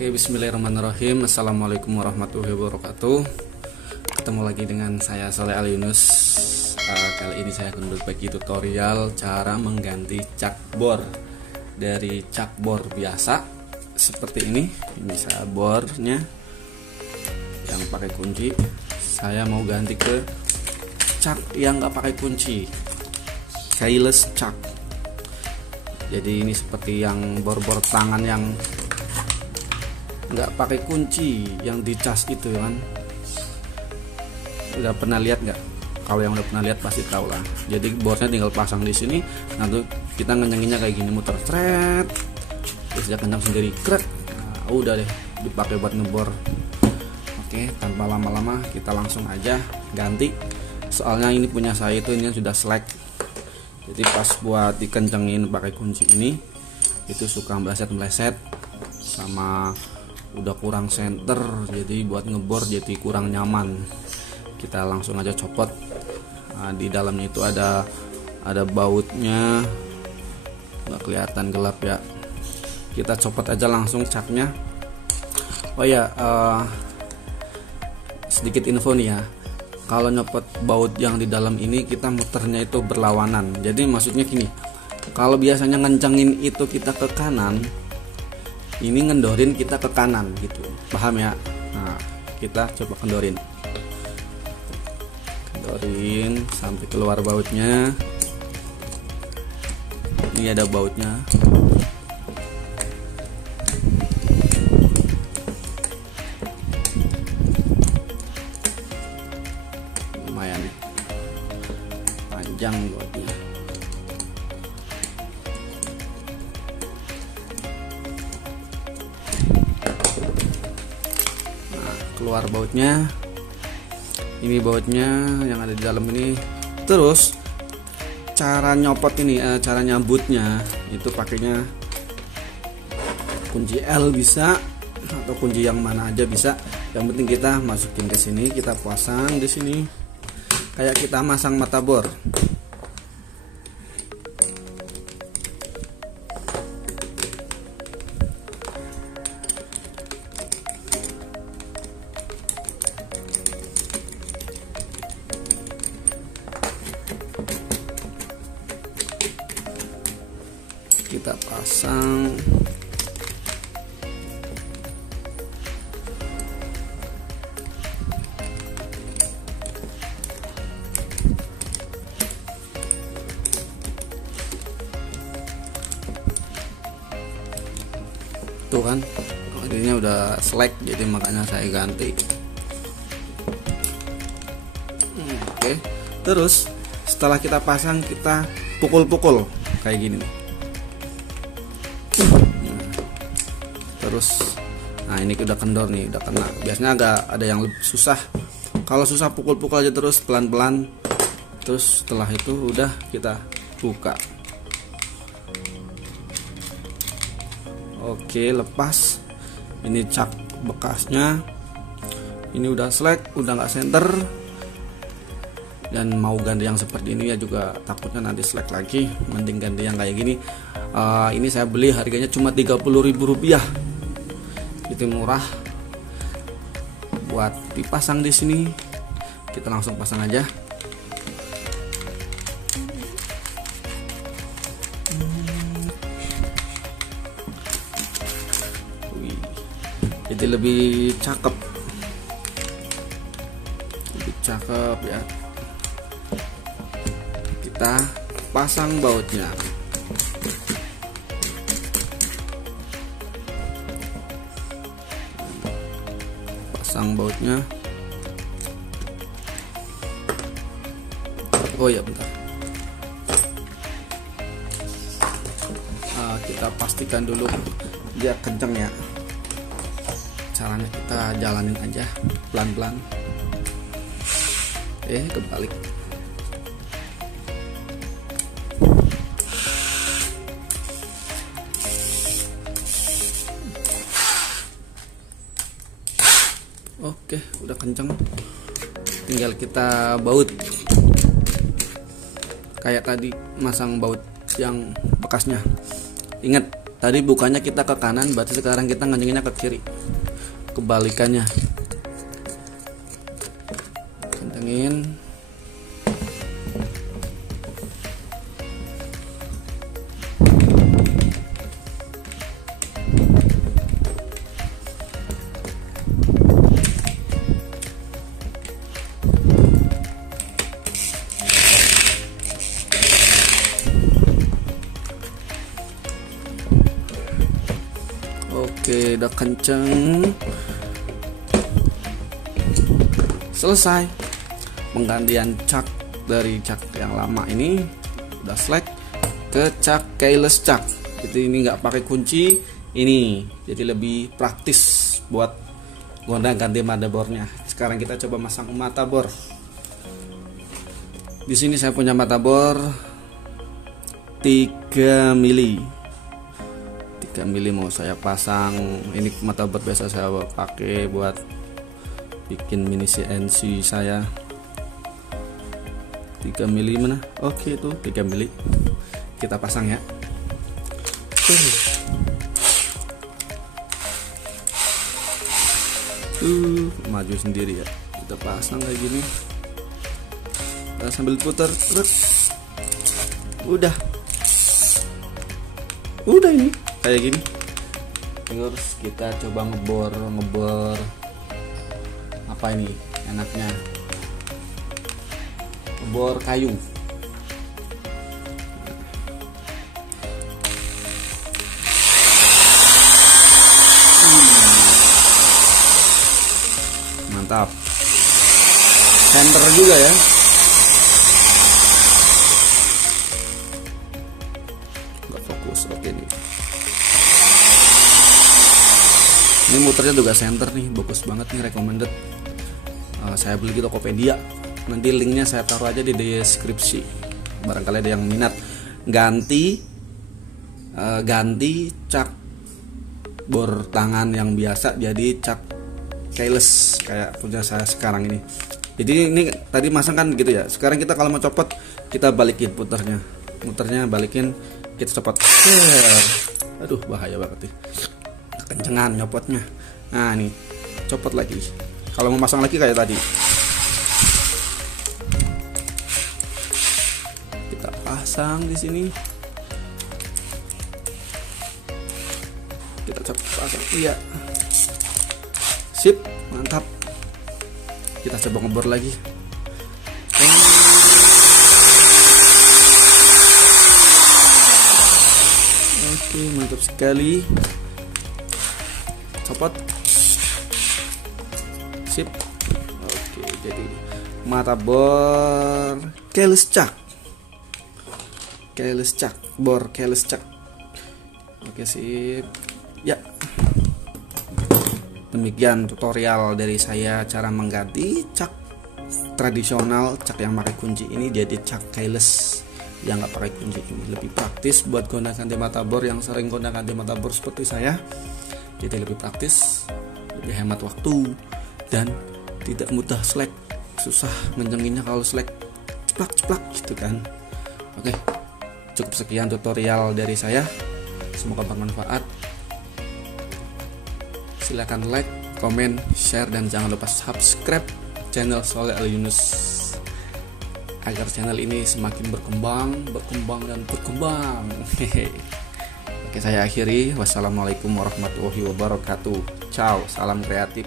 Oke, bismillahirrahmanirrahim. Assalamualaikum warahmatullahi wabarakatuh. Ketemu lagi dengan saya Soleh Ali Yunus. Kali ini saya akan berbagi tutorial cara mengganti cakbor dari cakbor biasa seperti ini. Ini saya bornya yang pakai kunci. Saya mau ganti ke cak yang nggak pakai kunci, keyless cak. Jadi ini seperti yang bor-bor tangan yang nggak pakai kunci, yang dicas itu kan. Udah pernah lihat nggak? Kalau yang udah pernah lihat pasti tahu lah. Jadi bornya tinggal pasang di sini, nanti kita ngenyenginnya kayak gini, muter tret, terus dia kencang sendiri, krek. Nah, udah deh, dipakai buat ngebor. Oke, tanpa lama-lama kita langsung aja ganti. Soalnya ini punya saya itu ini sudah slack. Jadi pas buat dikencengin pakai kunci ini itu suka meleset-meleset sama udah kurang center, jadi buat ngebor jadi kurang nyaman. Kita langsung aja copot. Nah, di dalamnya itu ada bautnya, nggak kelihatan, gelap ya. Kita copot aja langsung caknya. Oh ya, sedikit info nih ya, kalau nyopot baut yang di dalam ini kita muternya itu berlawanan. Jadi maksudnya gini, kalau biasanya ngencengin itu kita ke kanan, ini ngendorin kita ke kanan gitu, paham ya? Nah, kita coba kendorin sampai keluar bautnya. Ini ada bautnya. Lumayan panjang bautnya. Keluar bautnya, ini bautnya yang ada di dalam ini. Terus cara nyopot ini, cara nyambutnya itu pakainya kunci L bisa, atau kunci yang mana aja bisa. Yang penting kita masukin ke sini, kita pasang di sini kayak kita masang mata bor. Kita pasang. Tuh kan, ini udah slack, jadi makanya saya ganti. Oke. Terus setelah kita pasang, kita pukul-pukul kayak gini nih. Terus, nah ini udah kendor nih, udah kena. Biasanya agak ada yang susah. Kalau susah pukul-pukul aja terus pelan-pelan. Terus setelah itu udah kita buka. Oke, lepas. Ini cak bekasnya. Ini udah slack, udah nggak center. Dan mau ganti yang seperti ini ya juga takutnya nanti slack lagi. Mending ganti yang kayak gini. Ini saya beli harganya cuma Rp30.000. Itu murah. Buat dipasang di sini, kita langsung pasang aja. Jadi lebih cakep ya. Kita pasang bautnya. Pasang bautnya. Oh ya, bentar. Kita pastikan dulu dia kenceng ya. Caranya kita jalanin aja pelan-pelan. Kebalik. Oke, udah kenceng. Tinggal kita baut. Kayak tadi masang baut yang bekasnya. Ingat, Tadi bukanya kita ke kanan, berarti sekarang kita ngencenginnya ke kiri. Kebalikannya. Kencengin. Oke, udah kenceng. Selesai penggantian cak dari cak yang lama ini, udah slack ke cak keyless cak. Jadi ini nggak pakai kunci ini, jadi lebih praktis buat gonta-ganti motherboardnya. Sekarang kita coba masang motherboard. Di sini saya punya motherboard 3 mili. 3 mili mau saya pasang. Ini motherboard biasa saya pakai buat bikin mini CNC saya. 3 mili mana? Oke, itu 3 mili. Kita pasang ya. Maju sendiri ya. Kita pasang kayak gini. Kita sambil putar terus. Udah ini kayak gini. Terus kita coba ngebor apa ini enaknya, ngebor kayu. Mantap, center juga ya. Nggak fokus. Oke nih. Ini muternya juga center nih, bagus banget nih, recommended. Saya beli di Tokopedia. Nanti linknya saya taruh aja di deskripsi. Barangkali ada yang minat. Ganti cak bor tangan yang biasa jadi cak keyless kayak punya saya sekarang ini. Jadi ini tadi masang kan gitu ya. Sekarang kita kalau mau copot, kita balikin muternya balikin, kita copot. Aduh, bahaya banget nih. Kencengan nyopotnya. Nah, nih copot lagi. Kalau mau pasang lagi kayak tadi, kita pasang di sini. Kita coba pasang. Iya. Sip, mantap. Kita coba ngebor lagi. Oke, mantap sekali. Copot. Sip. Oke, jadi motherboard keyless cak. Bor keyless cak. Oke, sip. Ya. Demikian tutorial dari saya cara mengganti cak tradisional, cak yang pakai kunci ini jadi cak keyless yang nggak pakai kunci ini. Lebih praktis buat gonta-ganti motherboard yang sering gonta-ganti motherboard seperti saya. Jadi lebih praktis, lebih hemat waktu, dan tidak mudah slack. Susah mencenginnya kalau slack ceplak gitu kan. Oke, cukup sekian tutorial dari saya. Semoga bermanfaat. Silakan like, komen, share, dan jangan lupa subscribe channel Sholeh Al Yunus agar channel ini semakin berkembang. Oke, saya akhiri. Wassalamualaikum warahmatullahi wabarakatuh. Ciao, salam kreatif.